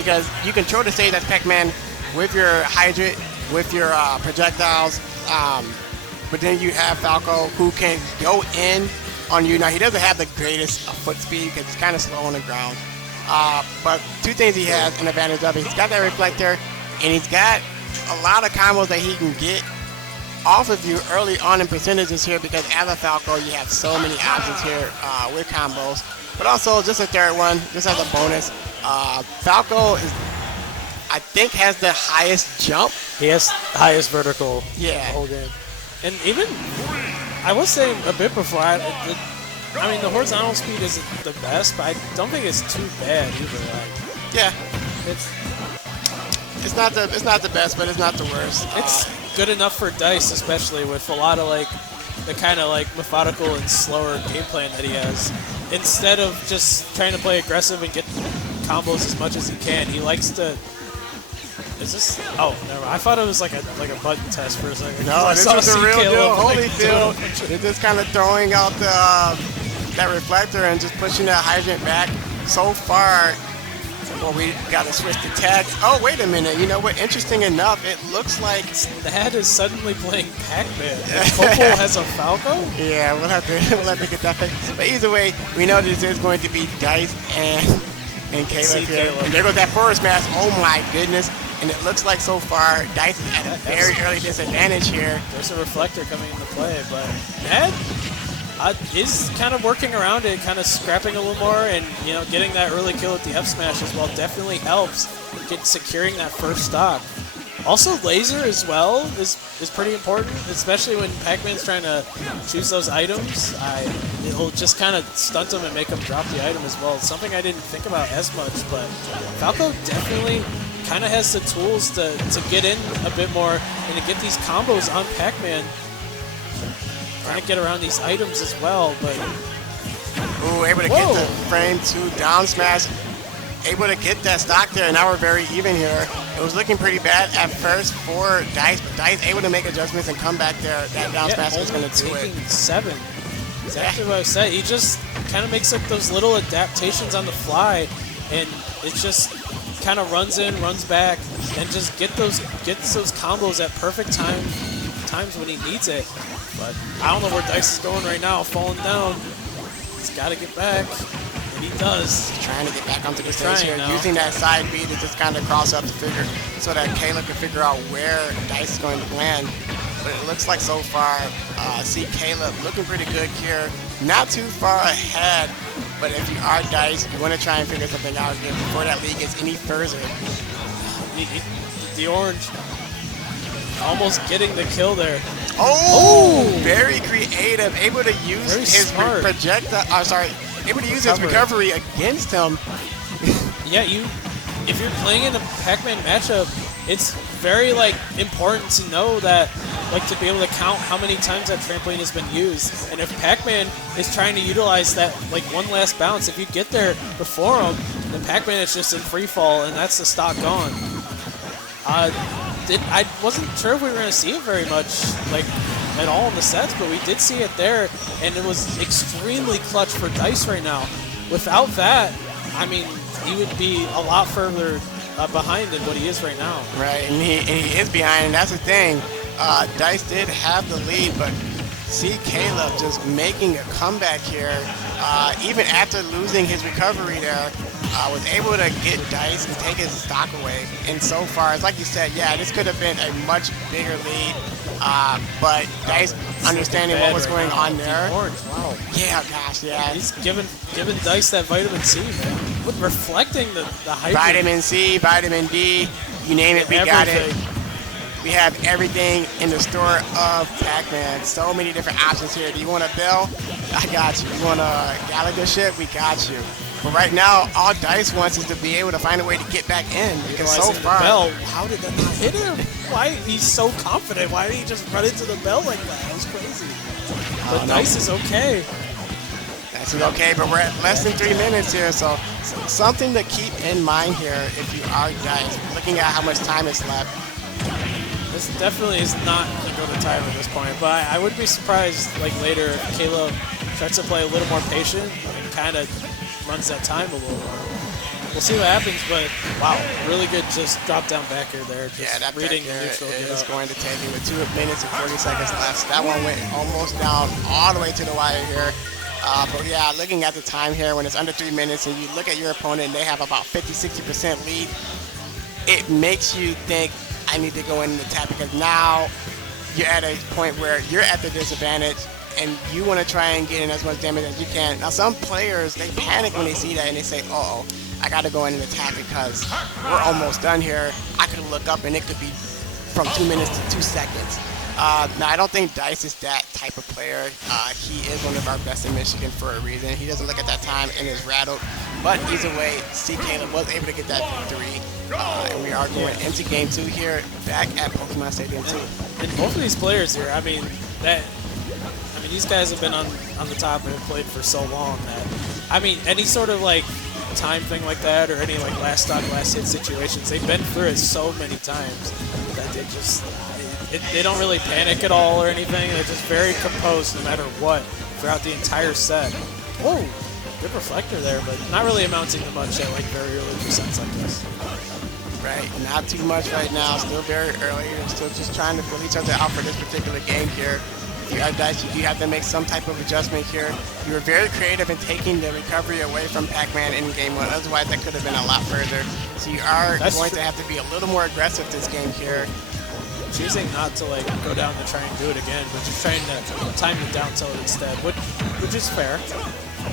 because you control the stage as Pac-Man with your hydrant, with your projectiles, but then you have Falco who can go in on you. Now, he doesn't have the greatest foot speed because he's kind of slow on the ground. But two things he has an advantage of. He's got that reflector, and he's got a lot of combos that he can get off of you early on in percentages here, because as a Falco, you have so many options here with combos. But also, just a third one, just as a bonus, Falco is, I think, has the highest jump. He has highest vertical Yeah. the whole game. And even, I was saying a bit before, I mean, the horizontal speed isn't the best, but I don't think it's too bad either. Like, Yeah. It's not the best, but it's not the worst. It's good enough for Dice, especially with a lot of like the kind of like methodical and slower game plan that he has. Instead of just trying to play aggressive and get combos as much as he can, he likes to. Is this? Oh, never mind. I thought it was like a button test for a second. No, this is the real deal. Holyfield is just kind of throwing out that reflector and just pushing that hydrant back. So far, well, we got to switch the tag. Oh, wait a minute. You know what? Interesting enough, it looks like Dad is suddenly playing Pac-Man. Football has a Falco? Yeah, we'll have to get that fixed. But either way, we know this is going to be Dice and Kaleb here. Kaleb. And there goes that forward smash. Oh my goodness. And it looks like so far Dice is at a very early disadvantage here. There's a reflector coming into play, but Dad is kind of working around it, kind of scrapping a little more, and getting that early kill with the F smash as well definitely helps get securing that first stock. Also, laser as well is pretty important, especially when Pac-Man's trying to choose those items. It'll just kind of stunt him and make him drop the item as well. It's something I didn't think about as much, but Falco definitely kind of has the tools to get in a bit more and to get these combos on Pac-Man. Trying to get around these items as well, but... Ooh, able to get the frame 2 down smash. Able to get that stock there, and now we're very even here. It was looking pretty bad at first for Dice, but Dice able to make adjustments and come back there. That down smash is going to do it. 7. Exactly what I said. He just kind of makes like those little adaptations on the fly, and it just kind of runs in, runs back, and just gets those combos at perfect times when he needs it. But I don't know where Dice is going right now, falling down. He's got to get back, and he does. He's trying to get back onto the stage here, using that side B to just kind of cross up the figure so that Kaleb can figure out where Dice is going to land. But it looks like so far, see Kaleb looking pretty good here. Not too far ahead, but if you are Dice, you want to try and figure something out here before that lead gets any further. The orange almost getting the kill there. Oh, very creative. Able to use his projectile. Able to use his recovery against him. Yeah, if you're playing in a Pac-Man matchup, it's very important to know that, to be able to count how many times that trampoline has been used. And if Pac-Man is trying to utilize that one last bounce, if you get there before him, then Pac-Man is just in free fall, and that's the stock gone. I wasn't sure if we were going to see it very much, at all in the sets, but we did see it there, and it was extremely clutch for Dice right now. Without that, I mean, he would be a lot further behind than what he is right now. Right, and he is behind, and that's the thing. Dice did have the lead, but see Kaleb just making a comeback here. Even after losing his recovery there, was able to get Dice and take his stock away. And so far, it's like you said, yeah, this could have been a much bigger lead. But Dice understanding what was going on there. Orange, wow. Yeah, gosh, yeah. He's giving Dice that vitamin C, man. With reflecting the hyper. Vitamin C, vitamin D, you name it, we got it. We have everything in the store of Pac-Man. So many different options here. Do you want a bell? I got you. You want a Gallagher shit? We got you. But right now, all Dice wants is to be able to find a way to get back in. Because so far, bell, how did that not hit him? Why? He's so confident. Why did he just run into the bell like that? That was crazy. But Dice is okay. Dice is okay, but we're at less than 3 minutes here, so something to keep in mind here if you are Dice, looking at how much time is left. This definitely is not going to go to time at this point, but I would be surprised later if Kaleb starts to play a little more patient and kind of runs that time a little more. we'll see what happens, but wow, really good just drop down back air there. Just that reading back the air neutral. is going to take you with 2 minutes and 40 seconds left. That one went almost down all the way to the wire here. But yeah, looking at the time here, when it's under 3 minutes and you look at your opponent and they have about 50-60% lead, it makes you think, I need to go in and attack, because now you're at a point where you're at the disadvantage and you want to try and get in as much damage as you can. Now some players, they panic when they see that and they say, uh-oh, I got to go in and attack because we're almost done here. I could look up and it could be from 2 minutes to 2 seconds. Now, I don't think Dice is that type of player. He is one of our best in Michigan for a reason. He doesn't look at that time and is rattled. But either way, Kaleb was able to get that victory. And we are going into game 2 here, back at Pac-man Stadium 2. And both of these players here, I mean, these guys have been on the top and have played for so long that, I mean, any sort of like time thing like that or any like last stock, last hit situations, they've been through it so many times that they just, they don't really panic at all or anything. They're just very composed no matter what throughout the entire set. Whoa, good reflector there, but not really amounting to much at like very early percents like this. Right, not too much right now, still very early. We're still just trying to fill each other out for this particular game here. If you are Dice, you do have to make some type of adjustment here. You were very creative in taking the recovery away from Pac-Man in game 1, otherwise that could have been a lot further. So you are going to have to be a little more aggressive this game here. Choosing not to like go down to try and do it again, but just trying to time the down tilt instead, which is fair.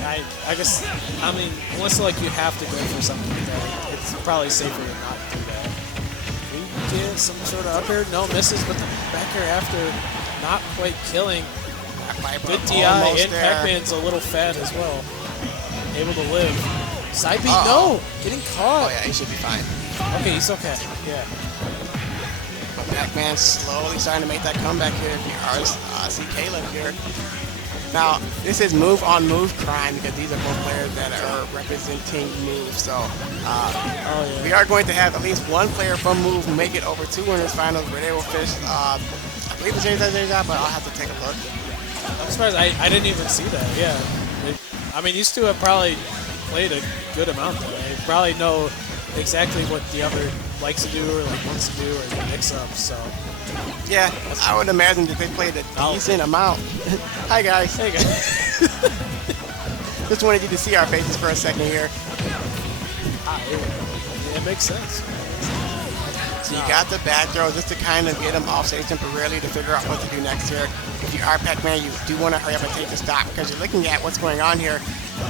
I guess, I mean, unless like you have to go for something like that, it's probably safer to not do that. We get some sort of up air, no misses, but the back air after not quite killing. Good DI, and Pac-Man's a little fat as well. Able to live. Side beat, no! Getting caught. Oh yeah, he should be fine. Okay, he's okay, yeah. Pac-man slowly starting to make that comeback here. If you are Kaleb here. Now, this is move-on-move crime because these are both players that are representing move. So, we are going to have at least one player from move make it over to winners finals where they will fish. I believe it's James but I'll have to take a look. I'm surprised I didn't even see that. Yeah, I mean, these two have probably played a good amount though. They probably know exactly what the other likes to do or like wants to do or the mix-up. So. Yeah, I would imagine that they played a decent amount. Hi guys. Hey guys. Just wanted you to see our faces for a second here. It makes sense. So you got the back throw just to kind of get him off stage temporarily to figure out what to do next here. If you are Pac-Man, you do want to hurry up and take the stop because you're looking at what's going on here.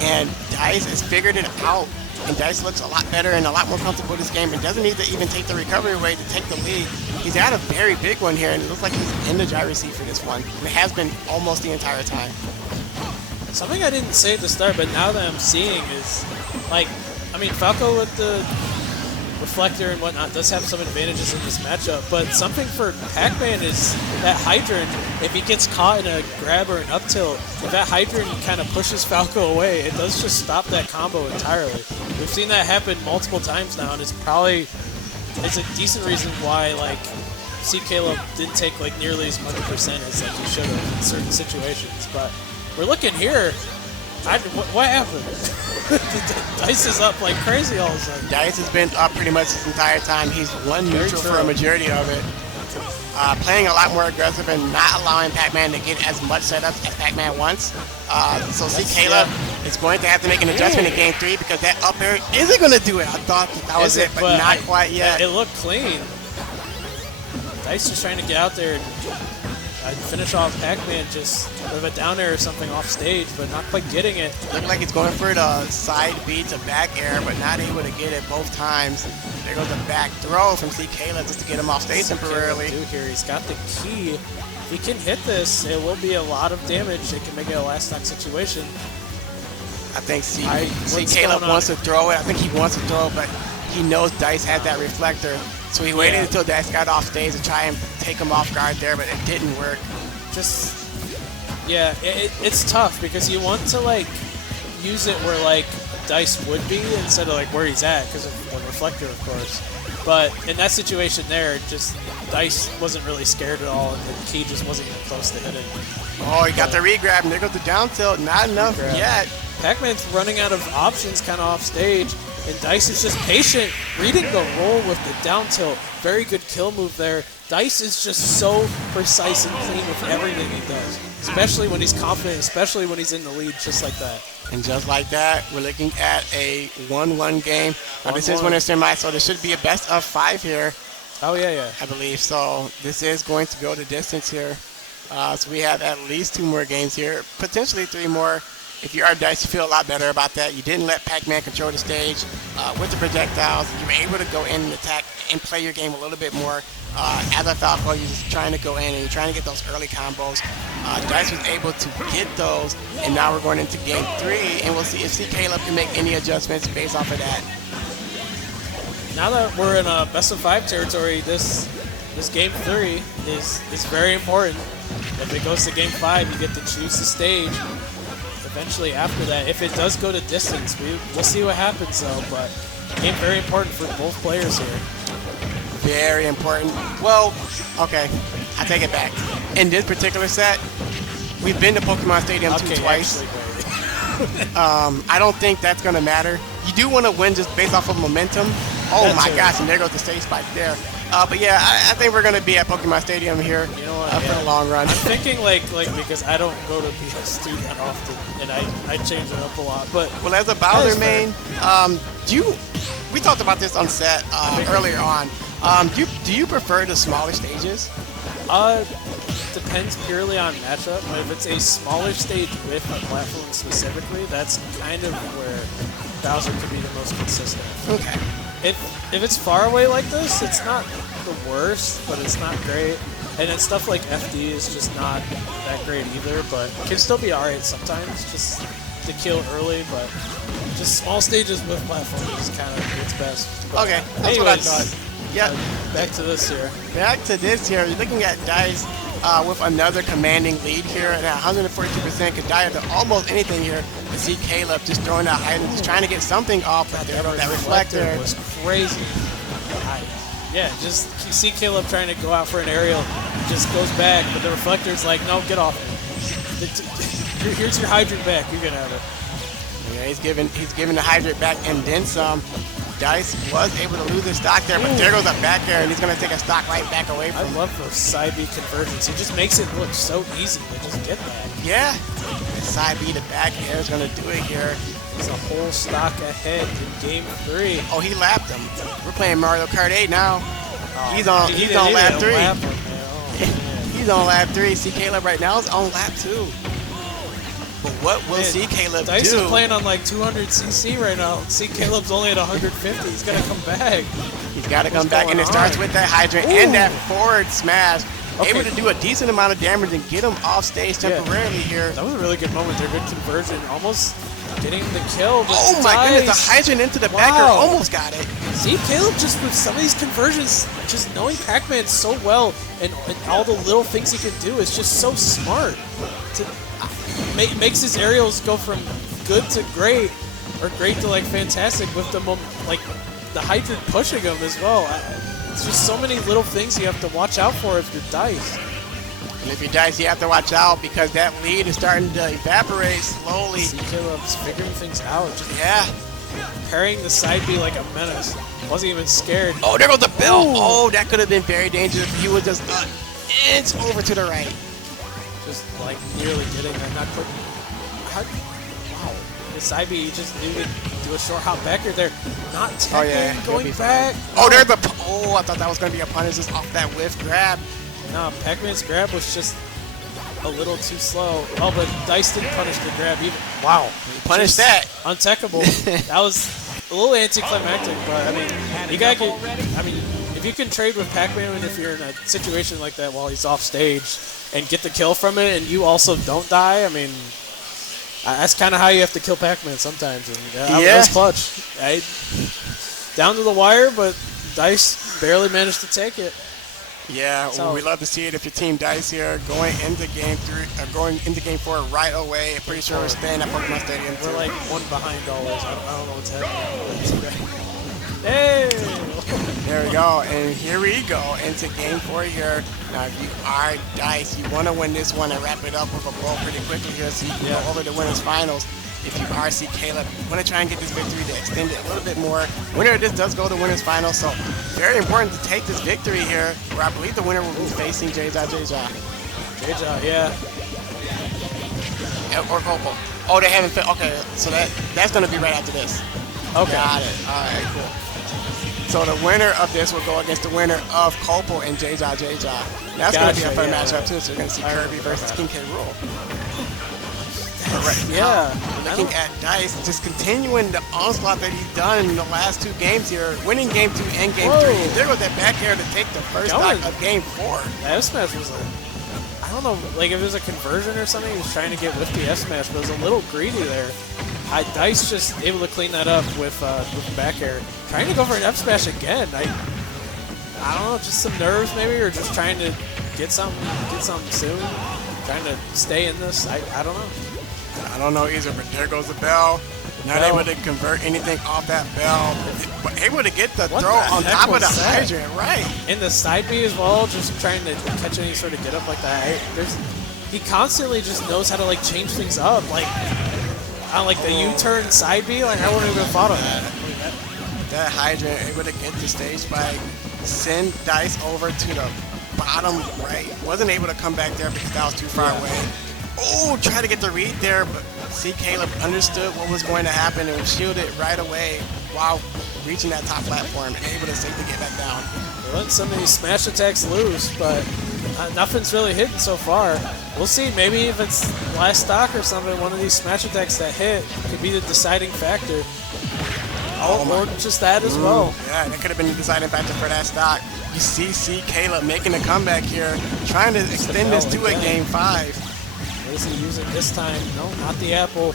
And Dice has figured it out. And Dice looks a lot better and a lot more comfortable with this game and doesn't need to even take the recovery away to take the lead. He's had a very big one here and it looks like he's in the gyro seat for this one. And it has been almost the entire time. Something I didn't say at the start, but now that I'm seeing is, like, I mean, Falco with the reflector and whatnot does have some advantages in this matchup, but something for Pac-Man is that hydrant, if he gets caught in a grab or an up tilt, if that hydrant kind of pushes Falco away, it does just stop that combo entirely. We've seen that happen multiple times now, and it's a decent reason why, like, Kaleb didn't take like nearly as much percent as like he should have in certain situations, but we're looking here. What happened? Dice is up like crazy all of a sudden. Dice has been up pretty much this entire time. He's won neutral for a majority of it. Playing a lot more aggressive and not allowing Pac-Man to get as much setups as Pac-Man wants. So Kaleb is going to have to make an adjustment in game 3 because that up air isn't going to do it. I thought that was it, but not quite yet. It looked clean. Dice just trying to get out there and finish off Pac-Man just with a down air or something off stage, but not quite getting it. Looked like he's going for the side B to back air, but not able to get it both times. There goes the back throw from Kaleb just to get him off stage temporarily. Here, he's got the key. If he can hit this, it will be a lot of damage. It can make it a last stock situation. I think Kaleb wants to throw it. I think he wants to throw it, but he knows Dice had that reflector. So he waited until Dice got off stage to try and take him off guard there, but it didn't work. It's tough because you want to like use it where like Dice would be instead of like where he's at because of the reflector, of course. But in that situation there, just Dice wasn't really scared at all, and the key just wasn't even close to hitting. Oh, he got the re-grab, and there goes the down tilt. Not enough yet. Pac-Man's running out of options kind of off stage. And Dice is just patient, reading the roll with the down tilt. Very good kill move there. Dice is just so precise and clean with everything he does, especially when he's confident, especially when he's in the lead, just like that. And just like that, we're looking at a 1-1 game. Now, this is winner semi, so there should be a best of 5 here. Oh, yeah. I believe. So this is going to go the distance here. So we have at least 2 more games here, potentially 3 more. If you are Dice, you feel a lot better about that. You didn't let Pac-Man control the stage with the projectiles. You were able to go in and attack and play your game a little bit more. As a Falco, you're just trying to go in and you're trying to get those early combos. Dice was able to get those, and now we're going into game 3, and we'll see if Kaleb can make any adjustments based off of that. Now that we're in a best of 5 territory, this game 3 is very important. If it goes to game 5, you get to choose the stage. Eventually after that, if it does go to distance, we'll see what happens though, but game very important for both players here. Very important. Well, okay, I take it back. In this particular set, we've been to Pokemon Stadium twice. I don't think that's going to matter. You do want to win just based off of momentum. Oh my gosh, and there goes the stage spike there. But yeah, I think we're going to be at Pokemon Stadium here for the long run. I'm thinking like because I don't go to PS2 that often, and I change it up a lot. But well, as a Bowser main, we talked about this on set earlier on. Do you prefer the smaller stages? Depends purely on matchup. But if it's a smaller stage with a platform specifically, that's kind of where Bowser could be the most consistent. Okay. If it's far away like this, it's not the worst, but it's not great. And then stuff like FD is just not that great either, but it can still be alright sometimes, just to kill early, but just small stages with platforms is kind of its best. But okay, that's what I thought. Yeah. Back to this here. Back to this here. You're looking at Dice with another commanding lead here at 142%. Could die to almost anything here. To see Kaleb just throwing that height and just trying to get something off there. That reflector was crazy. Yeah, just you see Kaleb trying to go out for an aerial, just goes back, but the reflector's like, no, get off. Here's your hydrant back. You can have it. Yeah, he's giving the hydrant back and then some. Dice was able to lose his stock there, but there goes a back air, and he's going to take a stock right back away from him. I love those side B conversions. He just makes it look so easy to just get that. Yeah. The side B to back air is going to do it here. He's a whole stock ahead in game 3. Oh, he lapped him. We're playing Mario Kart 8 now. He's on lap 3. He's on lap 3. See Kaleb right now is on lap 2. But what will see Kaleb Dice do? is playing on like 200cc right now. See Caleb's only at 150. He's got to come back. He's got to come back, and it starts with that hydrant and that forward smash. Okay. Able to do a decent amount of damage and get him off stage temporarily here. That was a really good moment there. Good conversion. Almost getting the kill. Oh my goodness, the hydrant into the backer almost got it. See, Kaleb just with some of these conversions, just knowing Pac-Man so well and all the little things he can do is just so smart. Makes his aerials go from good to great, or great to like fantastic with the the hydrant pushing him as well. It's just so many little things you have to watch out for if you're Dice. And if you're Dice, you have to watch out because that lead is starting to evaporate slowly. See Kaleb's figuring things out. Just parrying the side B like a menace. Wasn't even scared. Oh, there goes the bell. Oh, that could have been very dangerous if he was just an inch over to the right. Just like nearly getting that, not quick. Wow. The side B, he just knew to do a short hop backer there. Not teching, going back. Oh, there's the. Oh, I thought that was going to be a punish just off that whiff grab. No, Pac-Man's grab was just a little too slow. Oh, but Dice didn't punish the grab even. Wow. He punished that. Untechable. That was a little anticlimactic, but I mean, you gotta get. I mean, if you can trade with Pac-Man, and if you're in a situation like that while he's off stage, and get the kill from it, and you also don't die, I mean, that's kind of how you have to kill Pac-Man sometimes. And that was clutch. Right? Down to the wire, but Dice barely managed to take it. Yeah, well, we love to see it if your team Dice here going into game 3, going into game 4 right away. I'm pretty sure we're staying at Pokemon Stadium. We're like one behind always. I don't know what's happening. Hey! There we go, and here we go into game 4 here. Now, if you are Dice, you want to win this one and wrap it up with a blow pretty quickly here so you can go over to winners finals. if you are see Kaleb, want to try and get this victory to extend it a little bit more. Winner of this does go to winners final, so very important to take this victory here, where I believe the winner will be facing J-Jaw. J-Jaw, yeah. Or Copel. Oh, they haven't fit. Okay, so that's going to be right after this. Okay. Got it. All right, cool. So the winner of this will go against the winner of Copel and J-Jaw. That's going to be a fun matchup too. So you're going to see Kirby versus King K. Rool. Right. Yeah. Looking at Dice, just continuing the onslaught that he's done in the last 2 games here, winning game 2 and game 3. And there was that back air to take the first stock of game 4. The F smash was I don't know, like if it was a conversion or something, he was trying to get with the F smash, but it was a little greedy there. Dice just able to clean that up with the back air. Trying to go for an F smash again. I don't know, just some nerves maybe, or just trying to get something soon. Trying to stay in this. I don't know. I don't know either, but there goes the bell. Not able to convert anything off that bell, but able to get the throw on top of the hydrant, right? In the side B as well, just trying to catch any sort of get up like that. He constantly just knows how to like change things up, like on like the U-turn side B. Like I wouldn't even have thought of that. That hydrant able to get the stage by send Dice over to the bottom right. Wasn't able to come back there because that was too far away. Oh, tried to get the read there, but see Kaleb understood what was going to happen and shielded right away while reaching that top platform and able to safely get back down. They're letting some of these smash attacks loose, but nothing's really hitting so far. We'll see. Maybe if it's last stock or something, one of these smash attacks that hit could be the deciding factor. Or just that as well. Yeah, that could have been the deciding factor for that stock. You see Kaleb making a comeback here, trying to extend this to a game 5. What is he using this time? No, not the apple,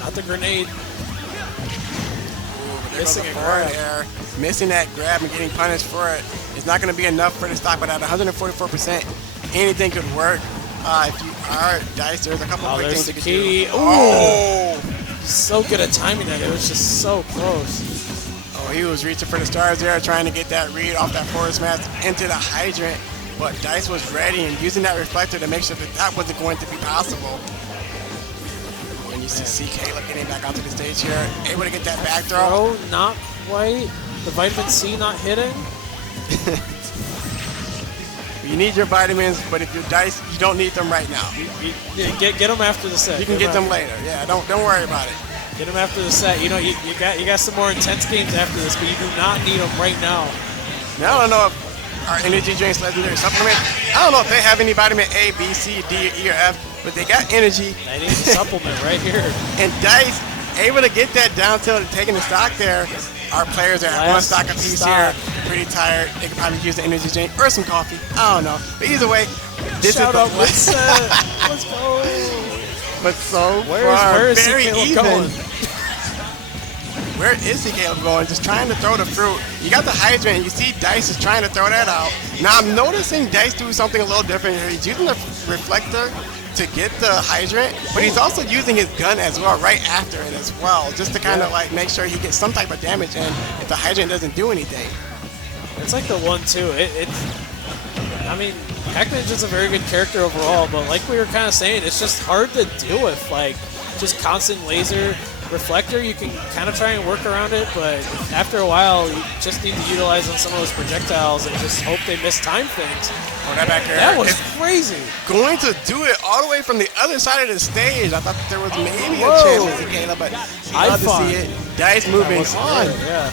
not the grenade. Missing a grab there. Missing that grab and getting punished for it. It's not going to be enough for the stock, but at 144%, anything could work. If you are Dice, there's a couple of quick things you can do. Oh! So good at timing that. It was just so close. Oh, he was reaching for the stars there, trying to get that read off that forward smash into the hydrant. But Dice was ready and using that reflector to make sure that that wasn't going to be possible. When you see Kaleb getting back onto the stage here, able to get that back throw. Oh, not quite. The vitamin C not hitting. You need your vitamins, but if you're Dice, you don't need them right now. Get them after the set. You can get them later. Yeah, don't worry about it. Get them after the set. You know, you got some more intense games after this, but you do not need them right now. Now I don't know if our energy drinks, legendary supplement. I don't know if they have any vitamin A, B, C, D, E, or F, but they got energy. They need a supplement right here. And Dice able to get that down tilt and taking the stock there. Our players are at one stock apiece here, pretty tired. They could probably use the energy drink or some coffee. I don't know. But either way, this Shout is out, let's go. But so where is very Kaleb even. going? Where is Kaleb going? Just trying to throw the fruit. You got the hydrant, and you see Dice is trying to throw that out. Now I'm noticing Dice do something a little different here. He's using the reflector to get the hydrant, but he's also using his gun as well right after it as well, just to kind of like make sure he gets some type of damage in if the hydrant doesn't do anything. It's like the 1-2. I mean, Pac-Man's just a very good character overall, but like we were kind of saying, it's just hard to deal with. Like, just constant laser reflector, you can kind of try and work around it, but after a while, you just need to utilize on some of those projectiles and just hope they mistime things. Oh, that back air. That was crazy. Going to do it all the way from the other side of the stage. I thought that there was maybe a chance with Kaleb, but I love to see it. Dice moving on. Yeah.